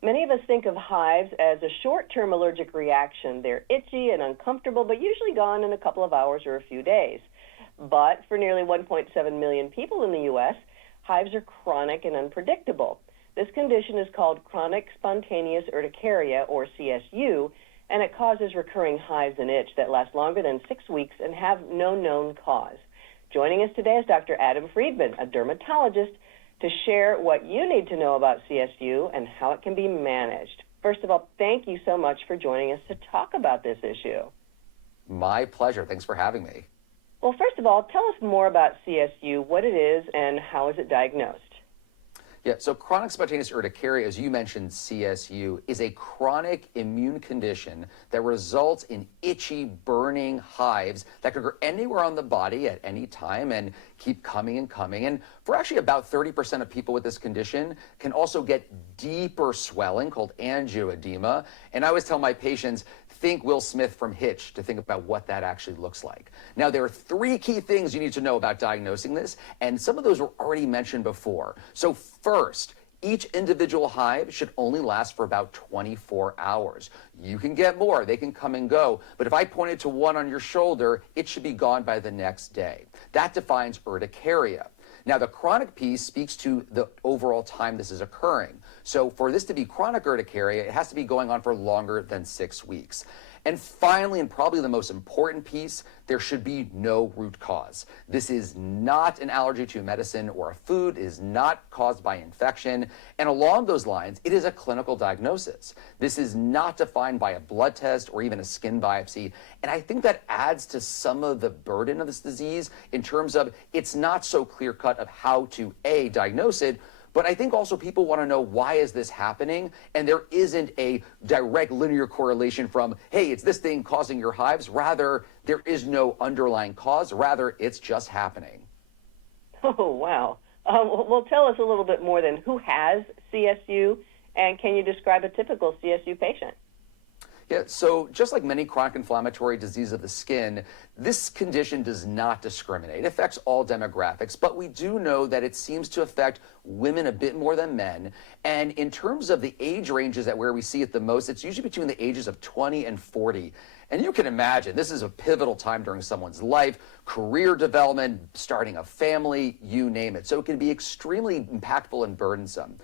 Many of us think of hives as a short-term allergic reaction. They're itchy and uncomfortable, but usually gone in a couple of hours or a few days. But for nearly 1.7 million people in the U.S., hives are chronic and unpredictable. This condition is called chronic spontaneous urticaria, or CSU, and it causes recurring hives and itch that last longer than 6 weeks and have no known cause. Joining us today is Dr. Adam Friedman, a dermatologist, to share what you need to know about CSU and how it can be managed. First of all, thank you so much for joining us to talk about this issue. My pleasure. Thanks for having me. Well, first of all, tell us more about CSU, what it is, and how is it diagnosed? Yeah, so chronic spontaneous urticaria, as you mentioned, CSU, is a chronic immune condition that results in itchy, burning hives that could occur anywhere on the body at any time and keep coming and coming. And for actually about 30% of people with this condition can also get deeper swelling called angioedema. And I always tell my patients, think Will Smith from Hitch to think about what that actually looks like. Now, there are 3 key things you need to know about diagnosing this, and some of those were already mentioned before. So first, each individual hive should only last for about 24 hours. You can get more, they can come and go, but if I pointed to one on your shoulder, it should be gone by the next day. That defines urticaria. Now, the chronic piece speaks to the overall time this is occurring. So for this to be chronic urticaria, it has to be going on for longer than 6 weeks. And finally, and probably the most important piece, there should be no root cause. This is not an allergy to a medicine or a food. It is not caused by infection. And along those lines, it is a clinical diagnosis. This is not defined by a blood test or even a skin biopsy. And I think that adds to some of the burden of this disease in terms of it's not so clear-cut of how to, A, diagnose it, but I think also people want to know, why is this happening? And there isn't a direct linear correlation from, hey, it's this thing causing your hives. Rather, there is no underlying cause. Rather, it's just happening. Oh, wow. Well, tell us a little bit more then. Who has CSU, and can you describe a typical CSU patient? Yeah, so just like many chronic inflammatory diseases of the skin, this condition does not discriminate. It affects all demographics, but we do know that it seems to affect women a bit more than men. And in terms of the age ranges that where we see it the most, it's usually between the ages of 20 and 40. And you can imagine this is a pivotal time during someone's life, career development, starting a family, you name it. So it can be extremely impactful and burdensome.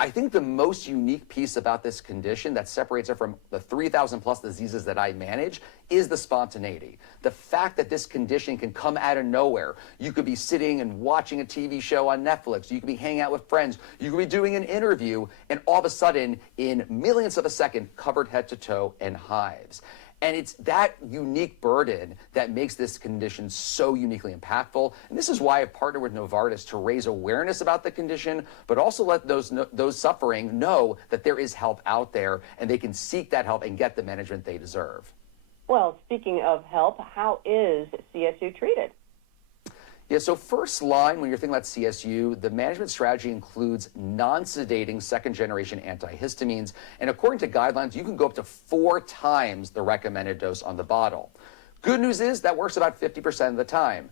I think the most unique piece about this condition that separates it from the 3,000 plus diseases that I manage is the spontaneity. The fact that this condition can come out of nowhere. You could be sitting and watching a TV show on Netflix. You could be hanging out with friends. You could be doing an interview, and all of a sudden, in millionths of a second, covered head to toe in hives. And it's that unique burden that makes this condition so uniquely impactful. And this is why I've partnered with Novartis to raise awareness about the condition, but also let those suffering know that there is help out there and they can seek that help and get the management they deserve. Well, speaking of help, how is CSU treated? Yeah, so first line, when you're thinking about CSU, the management strategy includes non-sedating second-generation antihistamines. And according to guidelines, you can go up to 4 times the recommended dose on the bottle. Good news is that works about 50% of the time.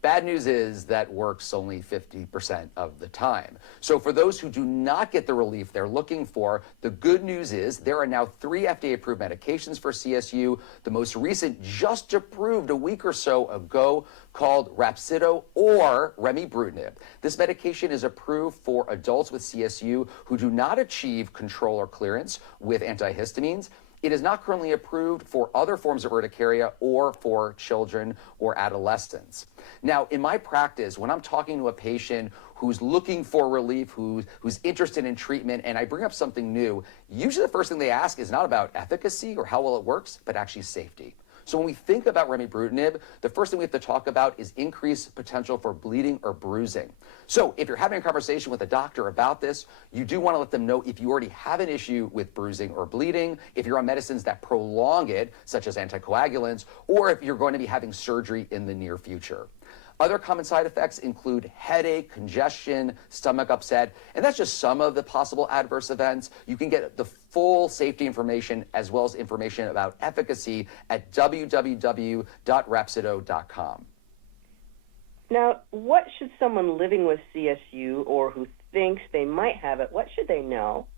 Bad news is that works only 50% of the time. So for those who do not get the relief they're looking for, the good news is there are now 3 FDA-approved medications for CSU. The most recent just approved a week or so ago called Rapsido or remibrutinib. This medication is approved for adults with CSU who do not achieve control or clearance with antihistamines. It is not currently approved for other forms of urticaria or for children or adolescents. Now, in my practice, when I'm talking to a patient who's looking for relief, who's interested in treatment, and I bring up something new, usually the first thing they ask is not about efficacy or how well it works, but actually safety. So when we think about remibrutinib, the first thing we have to talk about is increased potential for bleeding or bruising. So if you're having a conversation with a doctor about this, you do want to let them know if you already have an issue with bruising or bleeding, if you're on medicines that prolong it, such as anticoagulants, or if you're going to be having surgery in the near future. Other common side effects include headache, congestion, stomach upset, and that's just some of the possible adverse events. You can get the full safety information as well as information about efficacy at www.rapsido.com. Now, what should someone living with CSU or who thinks they might have it, what should they know?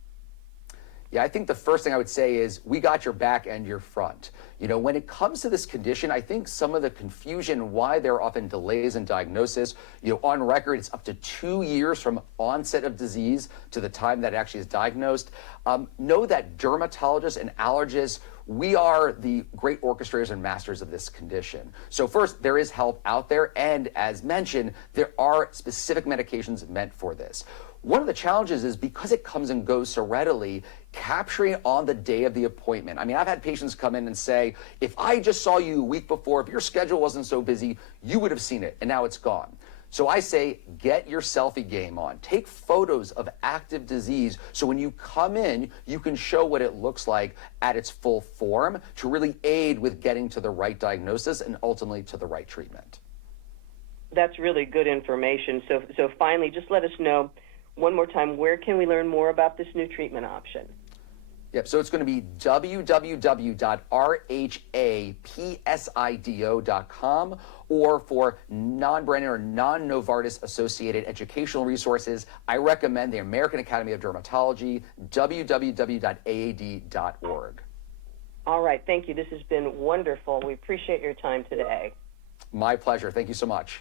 Yeah, I think the first thing I would say is we got your back and your front. When it comes to this condition, I think some of the confusion, why there are often delays in diagnosis, on record, it's up to 2 years from onset of disease to the time that it actually is diagnosed. Know that dermatologists and allergists, we are the great orchestrators and masters of this condition. So first, there is help out there, and as mentioned, there are specific medications meant for this. One of the challenges is because it comes and goes so readily, capturing it on the day of the appointment. I mean, I've had patients come in and say, if I just saw you a week before, if your schedule wasn't so busy, you would have seen it, and now it's gone. So I say, get your selfie game on. Take photos of active disease so when you come in, you can show what it looks like at its full form to really aid with getting to the right diagnosis and ultimately to the right treatment. That's really good information. So finally, just let us know one more time, where can we learn more about this new treatment option? Yep, so it's going to be www.rhapsido.com, or for non-branded or non-Novartis associated educational resources, I recommend the American Academy of Dermatology, www.aad.org. All right, thank you. This has been wonderful. We appreciate your time today. My pleasure. Thank you so much.